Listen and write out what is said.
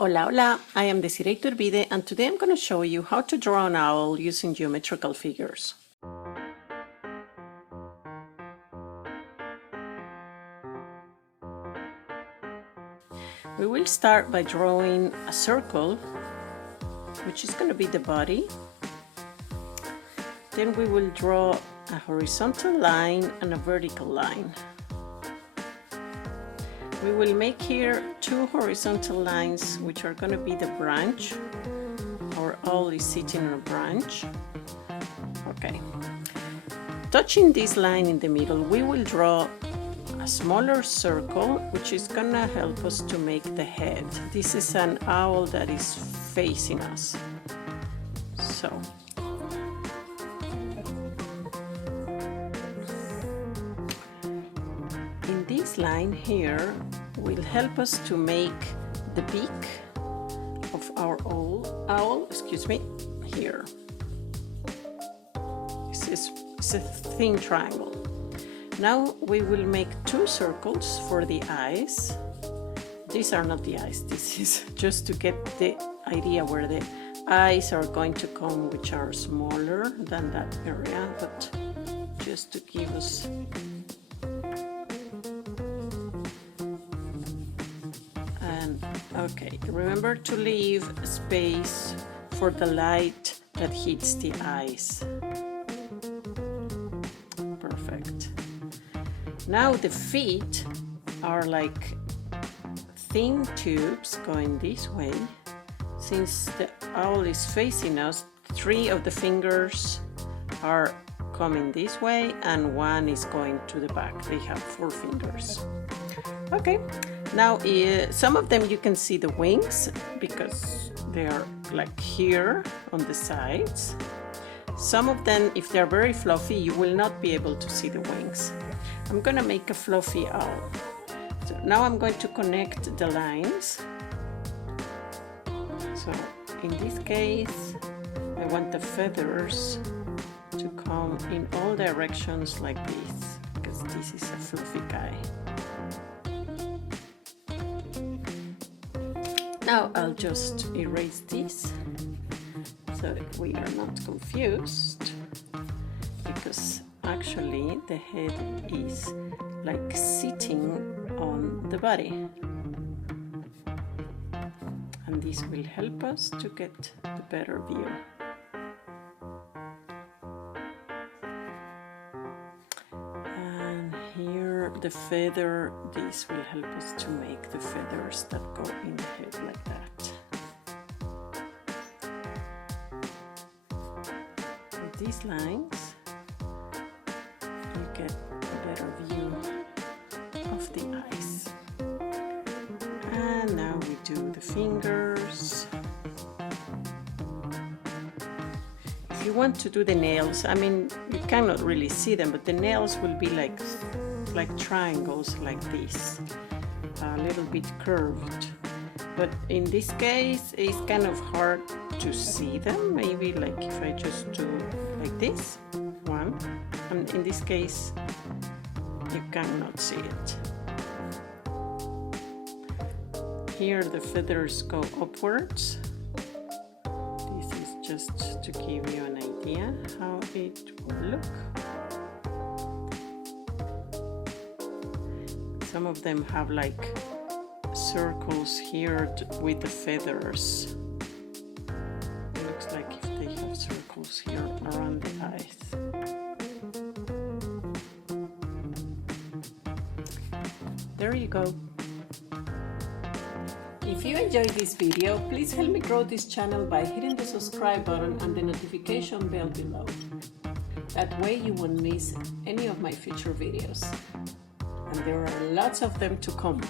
Hola, hola, I am Désirée Iturbide, and today I'm going to show you how to draw an owl using geometrical figures. We will start by drawing a circle, which is going to be the body. Then we will draw a horizontal line and a vertical line. We will make here two horizontal lines, which are going to be the branch. Our owl is sitting on a branch. Okay. Touching this line in the middle, we will draw a smaller circle, which is going to help us to make the head. This is an owl that is facing us. So, in this line here will help us to make the beak of our owl, here. It's a thin triangle. Now we will make two circles for the eyes. These are not the eyes, this is just to get the idea where the eyes are going to come, which are smaller than that area, but just to give us okay, remember to leave space for the light that hits the eyes. Perfect. Now the feet are like thin tubes going this way. Since the owl is facing us, 3 of the fingers are coming this way and 1 is going to the back. They have 4 fingers. Okay. Now, some of them you can see the wings because they are like here on the sides. Some of them, if they are very fluffy, you will not be able to see the wings. I'm going to make a fluffy owl. So now I'm going to connect the lines. So in this case, I want the feathers to come in all directions like this, because this is a fluffy guy. Now I'll just erase this so that we are not confused, because actually the head is like sitting on the body, and this will help us to get the better view. And here the feather, this will help us to make the feathers that go in the head like that. With these lines, you get a better view of the eyes. And now we do the fingers. If you want to do the nails, I mean, you cannot really see them, but the nails will be like triangles like this, a little bit curved. But in this case, it's kind of hard to see them. Maybe like if I just do like this one, and in this case, you cannot see it. Here the feathers go upwards. This is just to give you an idea how it will look. Some of them have like circles here with the feathers. It looks like if they have circles here around the eyes. There you go. If you enjoyed this video, please help me grow this channel by hitting the subscribe button and the notification bell below. That way you won't miss any of my future videos. And there are lots of them to come.